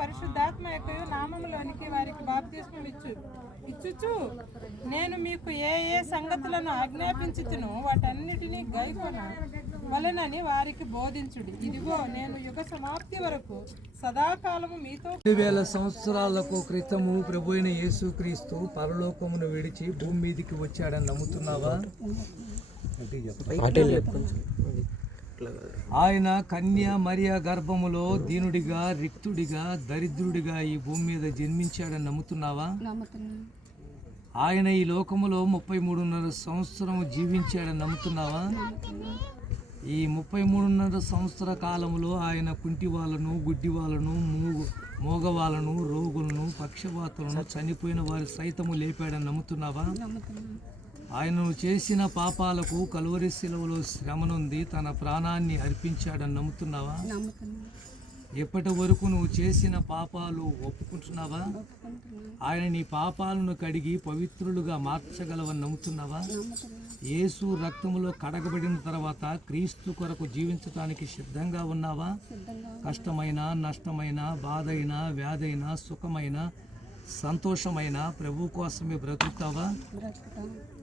పరిశుద్ధాత్మ యొక్కయు నామములోనికి వారికి బాప్తిస్మం ఇచ్చుచు నేను మీకు ఏ ఏ సంగతులను ఆజ్ఞాపించుతును వాటన్నిటినీ గైకొన వలెనని వారికి బోధించుడి. ఇదిగో నేను యుగ సమాప్తి వరకు సదాకాలము మీతో. 2000 సంవత్సరాలకు క్రితము ప్రభు అయిన యేసుక్రీస్తు పరలోకమును విడిచి భూమి మీదకి వచ్చాడని నమ్ముతున్నావా? ఆయన కన్య మరియా గర్భములో దీనుడిగా, రిక్తుడిగా, దరిద్రుడిగా ఈ భూమి మీద జన్మించాడని నమ్ముతున్నావా? ఆయన ఈ లోకములో 33.5 సంవత్సరం జీవించాడని నమ్ముతున్నావా? ఈ 33.5 సంవత్సర కాలంలో ఆయన కుంటి వాళ్ళను, గుడ్డి వాళ్ళను, మోగవాళ్ళను, రోగులను, పక్షవాతులను, చనిపోయిన వారి సైతము లేపాడని నమ్ముతున్నావా? ఆయనను చేసిన పాపాలకు కలువరి శిలువలో శ్రమనుంది తన ప్రాణాన్ని అర్పించాడని నమ్ముతున్నావా? ఎప్పటి వరకు నువ్వు చేసిన పాపాలు ఒప్పుకుంటున్నావా? ఆయన నీ పాపాలను కడిగి పవిత్రులుగా మార్చగలవని నమ్ముతున్నావా? యేసు రక్తములో కడగబడిన తర్వాత క్రీస్తు కొరకు జీవించడానికి సిద్ధంగా ఉన్నావా? కష్టమైన, నష్టమైన, బాధైన, వ్యాధైన, సుఖమైన, సంతోషమైన ప్రభు కోసమే బ్రతుకుతావా?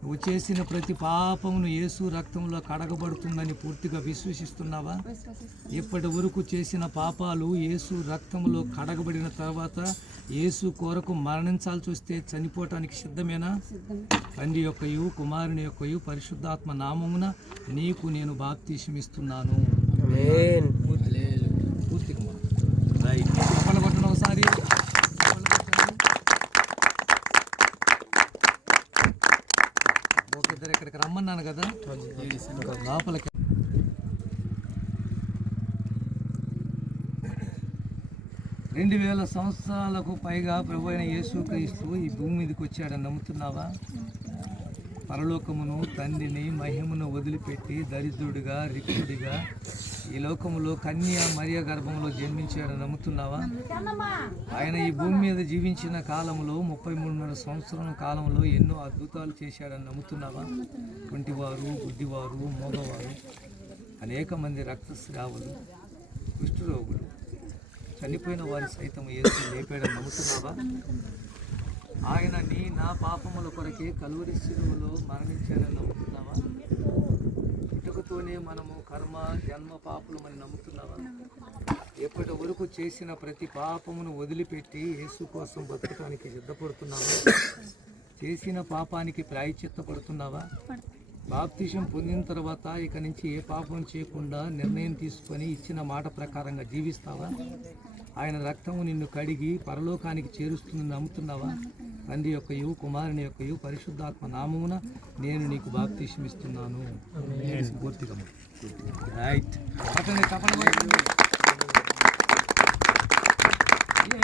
నువ్వు చేసిన ప్రతి పాపమును యేసు రక్తంలో కడగబడుతుందని పూర్తిగా విశ్వసిస్తున్నావా? ఇప్పటి వరకు చేసిన పాపాలు యేసు రక్తంలో కడగబడిన తర్వాత యేసు కొరకు మరణించాల్సి వస్తే చనిపోవటానికి సిద్ధమేనా? తండ్రి యొక్కయు, కుమారుని యొక్కయు, పరిశుద్ధాత్మ నామమున నీకు నేను బాప్తిస్మమిస్తున్నాను. పూర్తిగా ఒకసారి ఇక్కడికి రమ్మన్నాను కదా లోపలికి. 2000 సంవత్సరాలకు పైగా ప్రభు అయిన యేసుక్రీస్తు ఈ భూమి మీదకి వచ్చాడని నమ్ముతున్నావా? పరలోకమును, తండ్రిని, మహిమను వదిలిపెట్టి దరిద్రుడిగా, రిక్తుడిగా ఈ లోకములో కన్య మరియ గర్భంలో జన్మించాడని నమ్ముతున్నావా? ఆయన ఈ భూమి మీద జీవించిన కాలంలో 33.5 సంవత్సరం కాలంలో ఎన్నో అద్భుతాలు చేశాడని నమ్ముతున్నావా? కుంటివారు, గుడ్డివారు, మోగవారు, అనేక మంది రక్తస్రావులు, కుష్ఠరోగులు, చనిపోయిన వారి సైతం యేసు లేపాడని నమ్ముతున్నావా? ఆయన నా పాపముల కొరకే కలువరి శిలువలో మరణించాడని నమ్ముతున్నావా? పుట్టుకతోనే మనము కర్మ, జన్మ పాపులమని నమ్ముతున్నావా? ఎప్పటి వరకు చేసిన ప్రతి పాపమును వదిలిపెట్టి యేసు కోసం బతకడానికి సిద్ధపడుతున్నావా? చేసిన పాపానికి ప్రాయశ్చిత్తపడుతున్నావా? బాప్తిసం పొందిన తర్వాత ఇక నుంచి ఏ పాపం చేయకుండా నిర్ణయం తీసుకొని ఇచ్చిన మాట ప్రకారంగా జీవిస్తావా? ఆయన రక్తము నిన్ను కడిగి పరలోకానికి చేరుస్తుందని నమ్ముతున్నావా? తండ్రి యొక్కయు, కుమారుని యొక్కయు, పరిశుద్ధాత్మ నామమున నేను నీకు బాప్తిస్మమిస్తున్నాను. పూర్తిగా రైట్.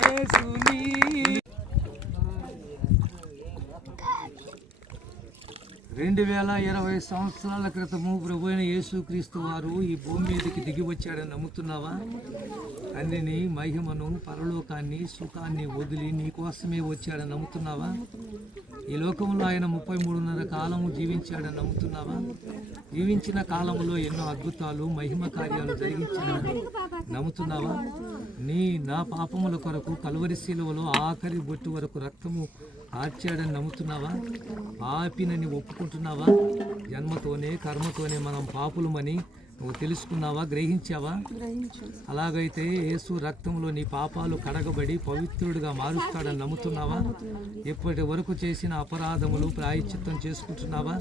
యేసుని 2020 సంవత్సరాల క్రితము ప్రభు అయిన యేసుక్రీస్తు వారు ఈ భూమి మీదకి దిగి వచ్చాడని నమ్ముతున్నావా? తండ్రిని, మహిమను, పరలోకాన్ని, సుఖాన్ని వదిలి నీ కోసమే వచ్చాడని నమ్ముతున్నావా? ఈ లోకంలో ఆయన 33.5 కాలము జీవించాడని నమ్ముతున్నావా? జీవించిన కాలంలో ఎన్నో అద్భుతాలు, మహిమ కార్యాలు జరిగించాడని నమ్ముతున్నావా? నా పాపముల కొరకు కలువరి శిలువలో ఆఖరి బొట్టు వరకు రక్తము ఆర్చాడని నమ్ముతున్నావా? పాపినని ఒప్పుకుంటున్నావా? జన్మతోనే, కర్మతోనే మనం పాపులమని నువ్వు తెలుసుకున్నావా? గ్రహించావా? అలాగైతే యేసు రక్తంలో నీ పాపాలు కడగబడి పవిత్రుడిగా మారుస్తాడని నమ్ముతున్నావా? ఇప్పటి వరకు చేసిన అపరాధములు ప్రాయశ్చిత్తం చేసుకుంటున్నావా?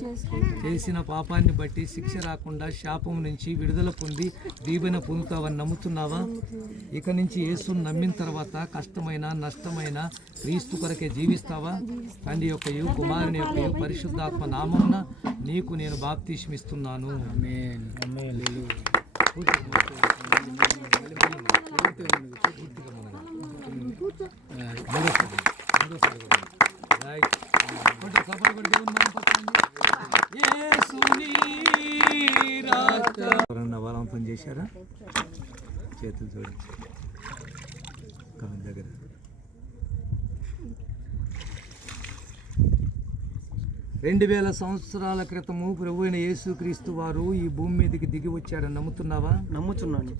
చేసిన పాపాన్ని బట్టి శిక్ష రాకుండా శాపం నుంచి విడుదల పొంది దీవెన పొందుతావని నమ్ముతున్నావా? ఇక నుంచి యేసును నమ్మిన తర్వాత కష్టమైన, నష్టమైన క్రీస్తు కొరకే జీవిస్తావా? తండ్రి యొక్కయు, కుమారుని యొక్కయు, పరిశుద్ధాత్మ నామమున నీకు నేను బాప్తిస్మమిస్తున్నాను. ఆమేన్. ఆమేన్. బలవంతం చేశారా? చేతులు జోడించి దగ్గర 2000 సంవత్సరాల క్రితము ప్రభు అయిన యేసుక్రీస్తు వారు ఈ భూమి మీదకి దిగి వచ్చాడని నమ్ముతున్నావా? నమ్ముతున్నాను.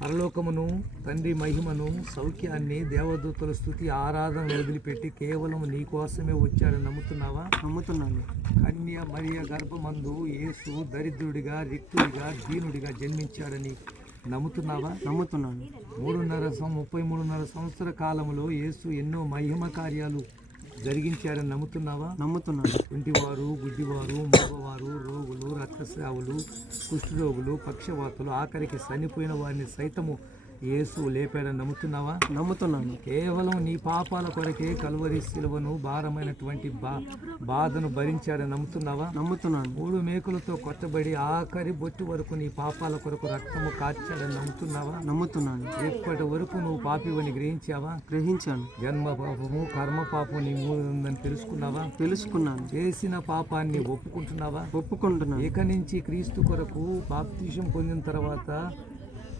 పరలోకమును, తండ్రి మహిమను, సౌఖ్యాన్ని, దేవదూతల స్తుతి ఆరాధన వదిలిపెట్టి కేవలం నీ కోసమే వచ్చాడని నమ్ముతున్నావా? నమ్ముతున్నాను. కన్య మరియ గర్భమందు యేసు దరిద్రుడిగా, రిక్తుడిగా, దీనుడిగా జన్మించాడని నమ్ముతున్నావా? నమ్ముతున్నాను. 33.5 సంవత్సర కాలంలో యేసు ఎన్నో మహిమ కార్యాలు జరిగించాడని నమ్ముతున్నావా? నమ్ముతున్నాను. కుంటివారు, గుడ్డివారు, మగవారు, రోగులు, రక్తస్రావులు, కుష్ఠరోగులు, పక్షవాతులు, ఆఖరికి చనిపోయిన వారిని సైతము యేసు లేపాడని నమ్ముతున్నావా? నమ్ముతున్నాను. కేవలం నీ పాపాల కొరకే కల్వరి శిలువను భారమైనటువంటి బాధను భరించాడని నమ్ముతున్నావా? నమ్ముతున్నాను. 3 మేకులతో కొట్టబడి ఆఖరి బొట్టు వరకు నీ పాపాల కొరకు రక్తము కార్చాడని నమ్ముతున్నావా? నమ్ముతున్నాను. ఇప్పటి వరకు నువ్వు పాపివని గ్రహించావా? గ్రహించాను. జన్మ పాపము, కర్మ పాపము నీ మీద ఉందని తెలుసుకున్నావా? తెలుసుకున్నాను. చేసిన పాపాన్ని ఒప్పుకుంటున్నావా? ఒప్పుకుంటున్నాను. ఇక నుంచి క్రీస్తు కొరకు బాప్తిసం పొందిన తర్వాత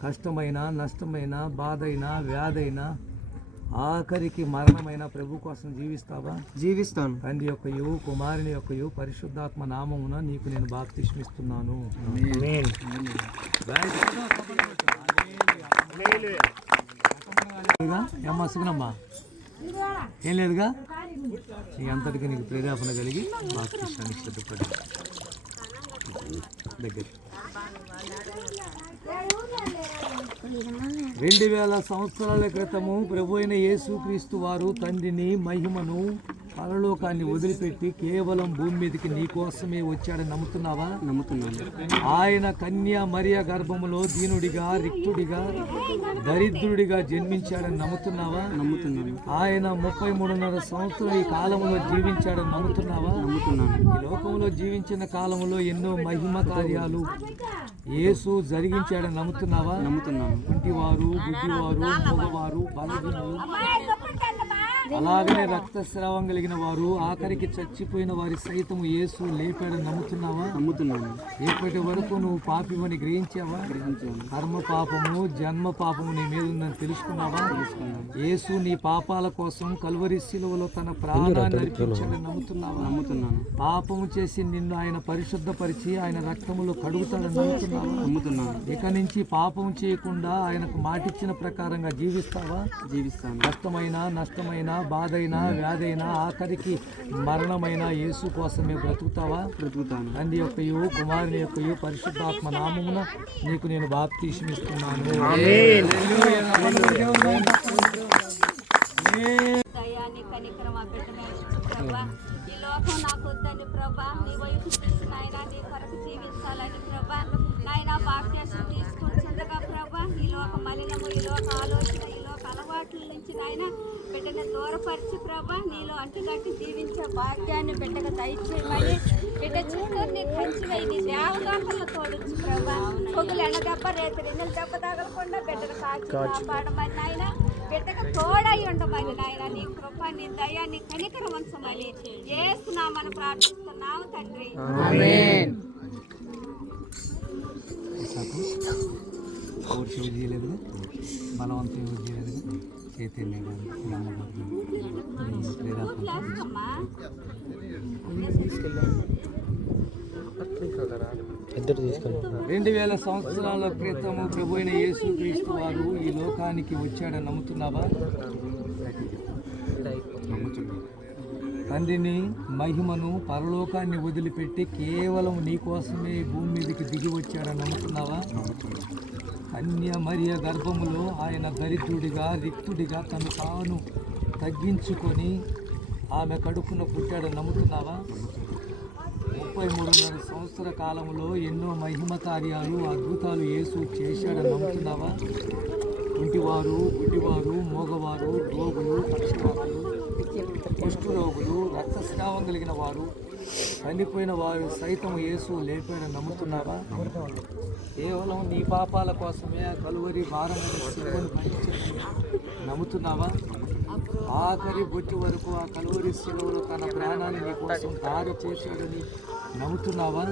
కష్టమైన, నష్టమైన, బాధైన, వ్యాధైన, ఆఖరికి మరణమైన ప్రభు కోసం జీవిస్తావా? జీవిస్తాను. తండ్రి యొక్కయు, కుమారుని యొక్కయు, పరిశుద్ధాత్మ నామమున నీకు నేను బాప్తిస్మిస్తున్నాను. ఏమ్మా సుగుణమ్మా, ఏం లేదుగా? నీ అంతటికి నీకు ప్రేరేపణ కలిగి బాప్తిస్మాన్ని సిద్ధపడి దగ్గర 2000 సంవత్సరాల క్రితము ప్రభు అయిన యేసుక్రీస్తు వారు తండ్రిని, మహిమను, పరలోకాన్ని వదిలిపెట్టి కేవలం భూమి మీదకి నీ కోసమే వచ్చాడని నమ్ముతున్నావా? నమ్ముతున్నాను. ఆయన కన్య మరియ గర్భములో దీనుడిగా, రిక్తుడిగా, దరిద్రుడిగా జన్మించాడని నమ్ముతున్నావా? నమ్ముతున్నాను. ఆయన 33.5 సంవత్సరాలు ఈ కాలంలో జీవించాడని నమ్ముతున్నావా? నమ్ముతున్నాను. ఈ లోకంలో జీవించిన కాలంలో ఎన్నో మహిమ కార్యాలు యేసు జరిగించాడని నమ్ముతున్నావా? నమ్ముతున్నాను. కుంటివారు, గుడ్డివారు, మగవారు, బలహీనులు, అలాగనే రక్తస్రావం కలిగిన వారు, ఆఖరికి చచ్చిపోయిన వారి సైతం యేసు లేపాడని నమ్ముతున్నావా? నమ్ముతున్నాను. ఇప్పటి వరకు నువ్వు పాపివని గ్రహించావా? గ్రహించాను. కర్మ పాపము, జన్మ పాపము నీ మీద ఉందని తెలుసుకున్నావా? యేసు నీ పాపాల కోసం కల్వరి శిలువలో తన ప్రాణాన్ని అర్పించాడని నమ్ముతున్నావా? నమ్ముతున్నాను. పాపము చేసి నిన్ను ఆయన పరిశుద్ధపరిచి ఆయన రక్తములో కడుగుతాడని నమ్ముతున్నావా? నమ్ముతున్నాను. ఇక నుంచి పాపం చేయకుండా ఆయనకు మాటిచ్చిన ప్రకారంగా జీవిస్తావా? జీవిస్తాను. కష్టమైన, నష్టమైన, బాధైన, వ్యాధైన, ఆఖరికి మరణమైన యేసు కోసమే బ్రతుకుతావా? బ్రతుకుతాను. తండ్రి యొక్కయు, కుమారుని యొక్కయు, పరిశుద్ధాత్మ నామమున నీకు నేను బాప్తిస్మిస్తున్నాను. దయాన్ని కనికరం ఆ బిడ్డ మీద ప్రభా, ఈ లోకం నాకు వద్దని ప్రభా, నీ వైపు చూసి నాయన నీ కొరకు జీవించాలని ప్రభా, నాయన బాప్తిసం తీసుకుంటుండగా ప్రభా, ఈ లోక మలినము, ఈ లోక ఆలోచన, ఈ లోక అలవాట్ల నుంచి నాయన బిడ్డను దూరపరిచి ప్రభా, నీలో అంటున్నట్టు జీవించే భాగ్యాన్ని బిడ్డకు దయచేయమని, బిడ్డ చుట్టూ నీ కంచివై నీ దేవదాతలను తోడించు ప్రభా, పొగులు ఎండదెబ్బ, రేతు ఎన్నెలు దెబ్బ తగలకుండా బిడ్డను కాచి కాపాడమని నాయన, బిడ్డకు తోడై ఉండమని నాయన, నీ కృప, నీ దయ, నీ కనికరం ఉంచమని యేసునామమున ప్రార్థిస్తున్నాము తండ్రి. సేవ చేయలేదు, బలవంతం ఎవరు చేయలేదు, చైతన్య గారు, మీ అమ్మగారు, మీ ప్రేరేపణ. లేస్తమ్మా. 2000 సంవత్సరాల క్రితము ప్రభు అయిన యేసుక్రీస్తు వారు ఈ లోకానికి వచ్చాడని నమ్ముతున్నావా? తండ్రిని, మహిమను, పరలోకాన్ని వదిలిపెట్టి కేవలం నీ కోసమే భూమి మీదకి దిగి వచ్చాడని నమ్ముతున్నావా? కన్య మరియ గర్భములో ఆయన దరిద్రుడిగా, రిక్తుడిగా తను తాను తగ్గించుకొని ఆమె కడుపున పుట్టాడని నమ్ముతున్నావా? 33.5 సంవత్సర కాలంలో ఎన్నో మహిమ కార్యాలు, అద్భుతాలు యేసు చేశాడని నమ్ముతున్నావా? ఇంటివారు, గుడ్డివారు, మోగవారు, రోగులు, పక్షవాతులు, కుష్ఠరోగులు, రక్తస్రావం కలిగిన వారు, చనిపోయిన వారు సైతం యేసు లేపాడని నమ్ముతున్నావా? కేవలం నీ పాపాల కోసమే ఆ కలువరి భారమైన శిలువను భరించాడని నమ్ముతున్నావా? ఆఖరి బొట్టు వరకు ఆ కలువరి శిలువలో తన ప్రాణాన్ని నీ కోసం దారి చేశాడని నమ్ముతున్నావా?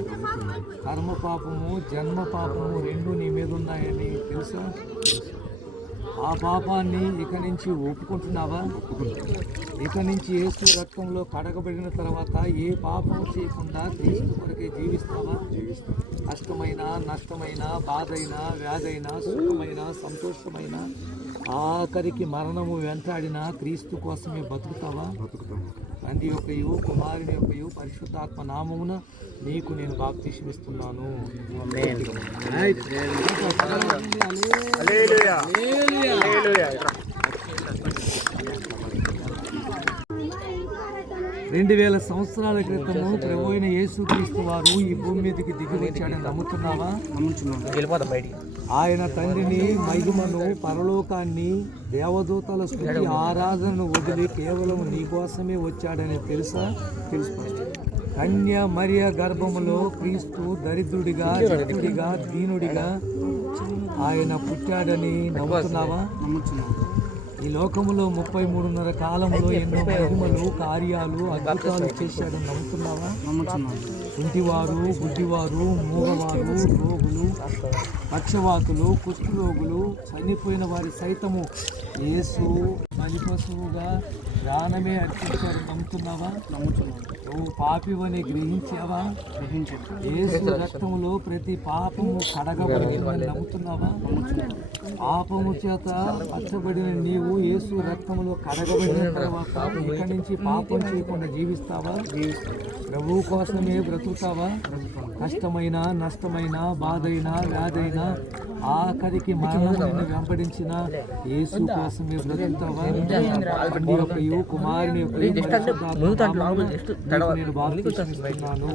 కర్మ పాపము, జన్మ పాపము రెండు నీ మీద ఉన్నాయని తెలుసా? ఆ పాపాన్ని ఇక నుంచి ఒప్పుకుంటున్నావా? ఇక నుంచి యేసు రక్తంలో కడగబడిన తర్వాత ఏ పాపం చేయకుండా క్రీస్తు కొరకే జీవిస్తావా? కష్టమైన, నష్టమైన, బాధైన, వ్యాధైన, సుఖమైన, సంతోషమైన, ఆఖరికి మరణము వెంటాడిన క్రీస్తు కోసమే బతుకుతావా? తండ్రి యొక్కయు కుమారుని యొక్కయు పరిశుద్ధాత్మ నామమున నీకు నేను బాప్తిస్మిస్తున్నాను. రెండు 2000 సంవత్సరాల క్రితము ప్రభు అయిన యేసుక్రీస్తు వారు ఈ భూమి మీదకి దిగి వచ్చాడని నమ్ముతున్నావా? ఆయన తండ్రిని, మహిమను, పరలోకాన్ని, దేవదూతల స్తుతి ఆరాధనను వదిలి కేవలం నీ కోసమే వచ్చాడని తెలుసా? కన్య మరియ గర్భములో క్రీస్తు దరిద్రుడిగా, రిక్తుడిగా, దీనుడిగా ఆయన పుట్టాడని నమ్ముతున్నావా? ఈ లోకములో 33.5 కాలంలో ఎన్నో మహిమలు, కార్యాలు, అద్భుతాలు చేశాడని నమ్ముతున్నావా? కుంటివారు, గుడ్డివారు, మూగవారు, రోగులు, పక్షవాతులు, కుష్ఠరోగులు, చనిపోయిన వారి సైతము యేసు బలిపశువుగా ప్రాణమే అర్పించాడు నమ్ముతున్నావా? నువ్వు పాపివని గ్రహించావా? యేసు రక్తములో ప్రతి పాపము కడగబడిందని నమ్ముతున్నావా? పాపము చేత పచ్చబడిన నీవు యేసు రక్తములో కడగబడిన తర్వాత ఇక్కడి నుంచి పాపం చేయకుండా జీవిస్తావా? ప్రభువు కోసమే బ్రతుకుతావా? కష్టమైన, నష్టమైన, బాధైన, వ్యాధైన, ఆఖరికి మరణం నిన్ను వెంబడించిన యేసు కోసమే బ్రతుకుతావా? తండ్రి యొక్కయు కుమారుని యొక్కయు పరిశుద్ధాత్మ నామమున నీకు నేను బాప్తిస్మిస్తున్నాను.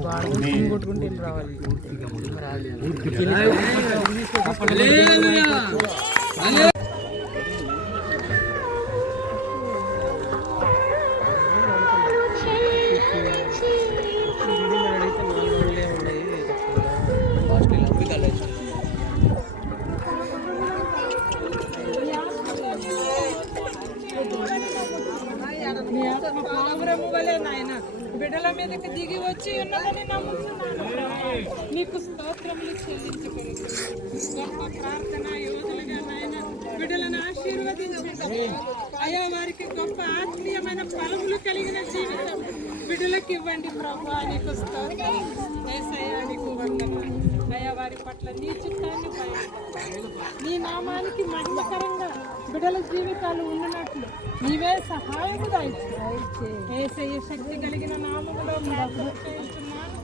నీ ఆత్మ పావురము వలె నాయన బిడ్డల మీదకి దిగి వచ్చి ఉన్నదని నమ్ముతున్నాను. నీకు స్తోత్రములు చెల్లించగలిగి గొప్ప ప్రార్థన యోధులుగా నాయన బిడ్డలను ఆశీర్వదించండి. అయా వారికి గొప్ప ఆత్మీయమైన ఫలములు కలిగిన జీవితం బిడ్డలకు ఇవ్వండి ప్రభువా. నీకు స్తోత్రం యేసయ్యా, నీకు వందనాలు. అయా వారి పట్ల నీ చిత్తాన్ని బయలుపరచండి. నీ నామానికి మహిమకరంగా బిడ్డల జీవితాలు ఉన్నట్లు నీవే సహాయము దయచే. యేసయ్య శక్తి కలిగిన నామములో ప్రార్థన చేస్తున్నాను.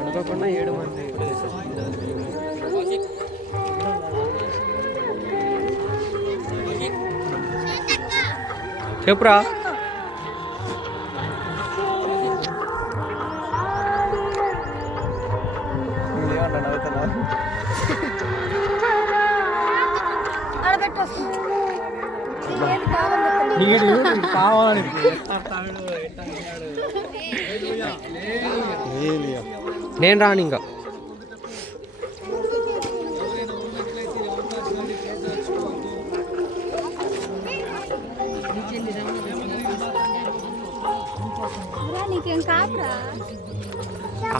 అనుకోకుండా 7 మంది చెప్పురా. కావాలని నేను రాను ఇంకా.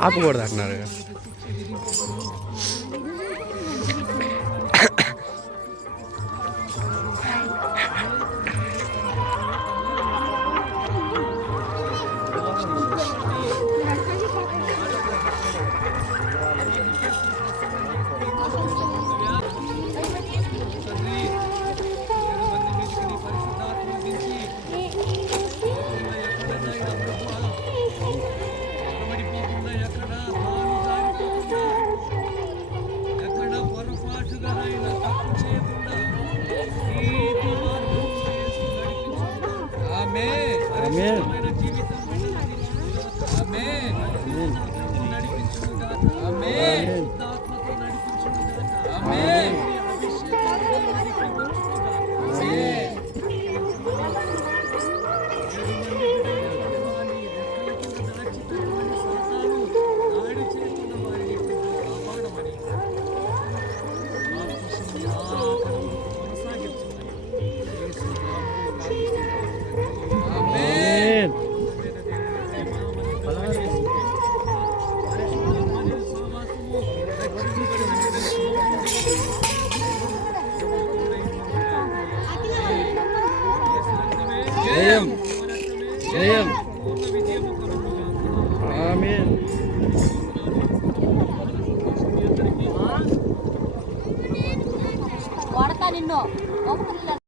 ఆపకూడదు అంటున్నారు. జయం జయం ఆమేన్. వాడతా నిన్ను